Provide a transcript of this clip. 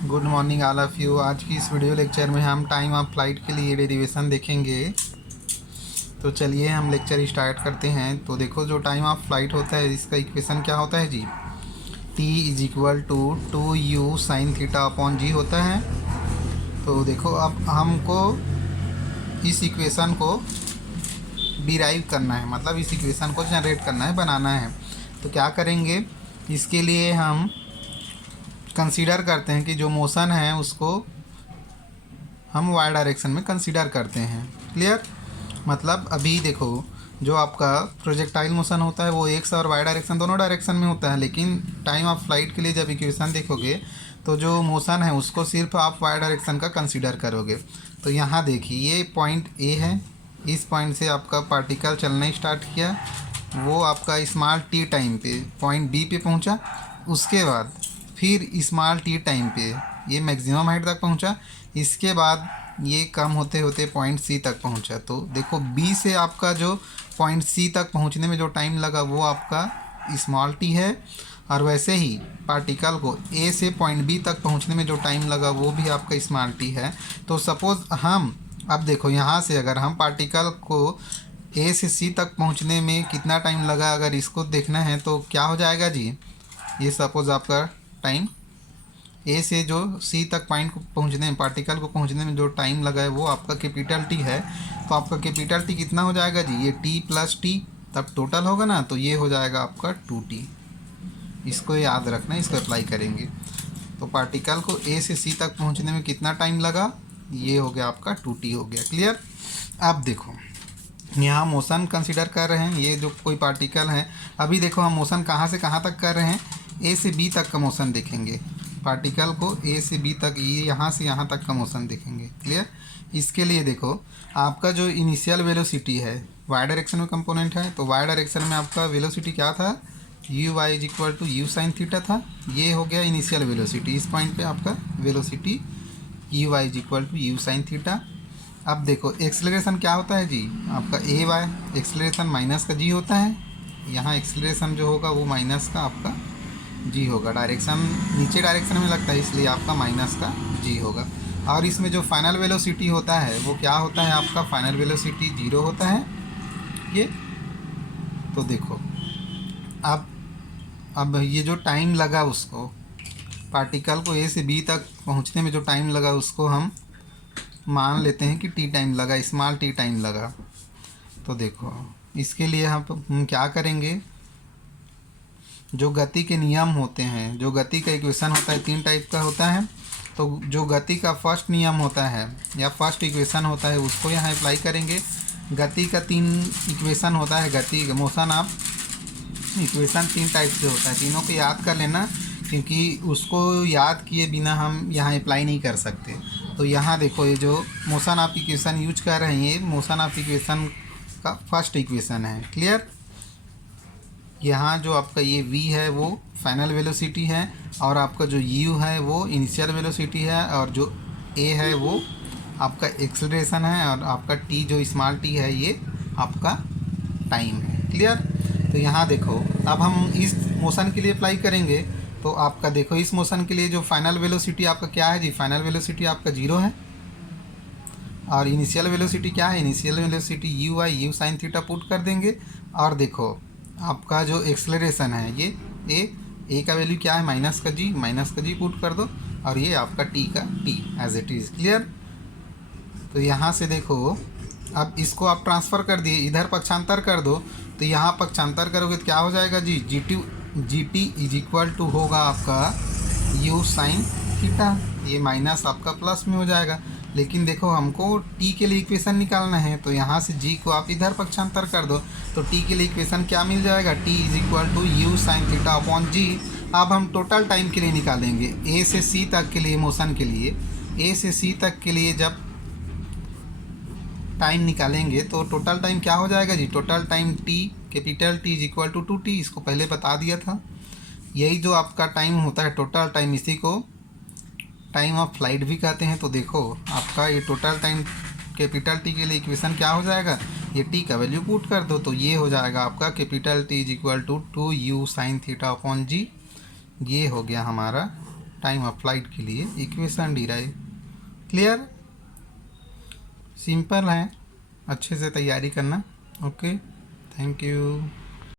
Good morning all of you. आज की इस वीडियो लेक्चर में हम टाइम ऑफ फ्लाइट के लिए डेरिवेशन देखेंगे। तो चलिए हम लेक्चर स्टार्ट करते हैं। तो देखो, जो टाइम ऑफ फ्लाइट होता है इसका इक्वेशन क्या होता है जी, t is equal to 2u sine theta upon g होता है। तो देखो, अब हमको इस इक्वेशन को डिराइव करना है, मतलब इस इक्वेशन को जनरेट करना है, बनाना है। तो क्या करेंगे, इसके लिए हम कंसीडर करते हैं कि जो मोशन है उसको हम वाई डायरेक्शन में कंसीडर करते हैं। क्लियर? मतलब अभी देखो, जो आपका प्रोजेक्टाइल मोशन होता है वो एक्स और वाई डायरेक्शन दोनों डायरेक्शन में होता है, लेकिन टाइम ऑफ फ्लाइट के लिए जब इक्वेशन देखोगे तो जो मोशन है उसको सिर्फ आप वाई डायरेक्शन का कंसीडर करोगे। तो यहाँ देखिए, ये पॉइंट ए है, इस पॉइंट से आपका पार्टिकल चलना स्टार्ट किया, वो आपका स्मॉल टी टाइम पे पॉइंट बी पे पहुँचा, उसके बाद फिर स्मॉल टी टाइम पे ये मैक्सिमम हाइट तक पहुँचा, इसके बाद ये कम होते होते पॉइंट सी तक पहुंचा। तो देखो, बी से आपका जो पॉइंट सी तक पहुंचने में जो टाइम लगा वो आपका स्मॉल टी है, और वैसे ही पार्टिकल को ए से पॉइंट बी तक पहुंचने में जो टाइम लगा वो भी आपका स्मॉल टी है। तो सपोज़ हम, अब देखो यहाँ से अगर हम पार्टिकल को ए से सी तक पहुंचने में कितना टाइम लगा अगर इसको देखना है तो क्या हो जाएगा जी, ये सपोज़ आपका टाइम ए से जो सी तक पॉइंट को पहुंचने में, पार्टिकल को पहुंचने में जो टाइम लगा है वो आपका कैपिटल टी है। तो आपका कैपिटल टी कितना हो जाएगा जी, ये टी प्लस टी, तब टोटल होगा ना, तो ये हो जाएगा आपका 2t। इसको याद रखना, इसको अप्लाई करेंगे। तो पार्टिकल को ए से सी तक पहुंचने में कितना टाइम लगा, ये हो गया आपका 2t हो गया। क्लियर? अब देखो, यहाँ मोशन कंसिडर कर रहे हैं, ये जो कोई पार्टिकल है, अभी देखो हम मोशन कहाँ से कहाँ तक कर रहे हैं, ए से बी तक का मोशन देखेंगे। पार्टिकल को ए से बी तक, ये यहाँ से यहाँ तक का मोशन देखेंगे। क्लियर? इसके लिए देखो, आपका जो इनिशियल वेलोसिटी है वाई डायरेक्शन में कंपोनेंट है, तो वाई डायरेक्शन में आपका वेलोसिटी क्या था, U Y is equal to you sine theta था। ये हो गया इनिशियल वेलोसिटी, इस पॉइंट पे आपका velocity U Y is equal to you sine theta. अब देखो, एक्सेलरेशन क्या होता है जी, आपका ए वाई, एक्सेलरेशन माइनस का जी होता है। यहाँ एक्सेलरेशन जो होगा वो माइनस का आपका जी होगा, डायरेक्शन नीचे डायरेक्शन में लगता है इसलिए आपका माइनस का जी होगा। और इसमें जो फाइनल वेलोसिटी होता है वो क्या होता है, आपका फाइनल वेलोसिटी 0 होता है ये। तो देखो, अब ये जो टाइम लगा उसको, पार्टिकल को ए से बी तक पहुंचने में जो टाइम लगा उसको हम मान लेते हैं कि टी टाइम लगा, स्मॉल टी टाइम लगा। तो देखो, इसके लिए हम क्या करेंगे, जो गति के नियम होते हैं, जो गति का इक्वेशन होता है 3 टाइप का होता है। तो जो गति का फर्स्ट नियम होता है या फर्स्ट इक्वेशन होता है उसको यहाँ अप्लाई करेंगे। गति का 3 इक्वेशन होता है, गति मोशन ऑफ इक्वेशन 3 टाइप से होता है, तीनों को याद कर लेना, क्योंकि उसको याद किए बिना हम यहाँ अप्लाई नहीं कर सकते। तो यहाँ देखो, ये जो मोशन ऑफ इक्वेशन यूज कर रहे हैं, ये मोशन ऑफ इक्वेशन का फर्स्ट इक्वेशन है। क्लियर? यहाँ जो आपका ये v है वो फाइनल वेलोसिटी है, और आपका जो u है वो इनिशियल वेलोसिटी है, और जो a है वो आपका एक्सेलरेशन है, और आपका t जो स्मॉल t है ये आपका टाइम है। क्लियर? तो यहाँ देखो, अब हम इस मोशन के लिए अप्लाई करेंगे। तो आपका देखो, इस मोशन के लिए जो फाइनल वेलोसिटी आपका क्या है जी, फाइनल वेलोसिटी आपका 0 है, और इनिशियल वेलोसिटी क्या है, initial velocity U why you sine theta put कर देंगे। और देखो, आपका जो एक्सेलरेशन है ये ए का वैल्यू क्या है, माइनस का जी पुट कर दो, और ये आपका टी का T as it is. Clear? तो यहाँ से देखो, अब इसको आप ट्रांसफ़र कर दिए, इधर पक्षांतर कर दो, तो यहाँ पक्षांतर करोगे तो क्या हो जाएगा जी, g t is equal to होगा आपका यू साइन थीटा, ये माइनस आपका प्लस में हो जाएगा। लेकिन देखो, हमको टी के लिए इक्वेशन निकालना है, तो यहाँ से जी को आप इधर पक्षांतर कर दो, तो टी के लिए इक्वेशन क्या मिल जाएगा, t is equal to you sine theta upon g. अब हम टोटल टाइम के लिए निकालेंगे, ए से सी तक के लिए मोशन के लिए, ए से सी तक के लिए जब टाइम निकालेंगे तो टोटल टाइम क्या हो जाएगा जी, total time t, capital t is equal to 2t, इसको पहले बता दिया था। यही जो आपका टाइम होता है टोटल टाइम, इसी को टाइम ऑफ फ्लाइट भी कहते हैं। तो देखो, आपका ये टोटल टाइम कैपिटल टी के लिए इक्वेशन क्या हो जाएगा, ये टी का वैल्यू पुट कर दो, तो ये हो जाएगा आपका capital t is equal to 2u sine theta upon g. ये हो गया हमारा टाइम ऑफ फ्लाइट के लिए इक्वेशन डिराइव। क्लियर, सिंपल है, अच्छे से तैयारी करना। Okay, thank you.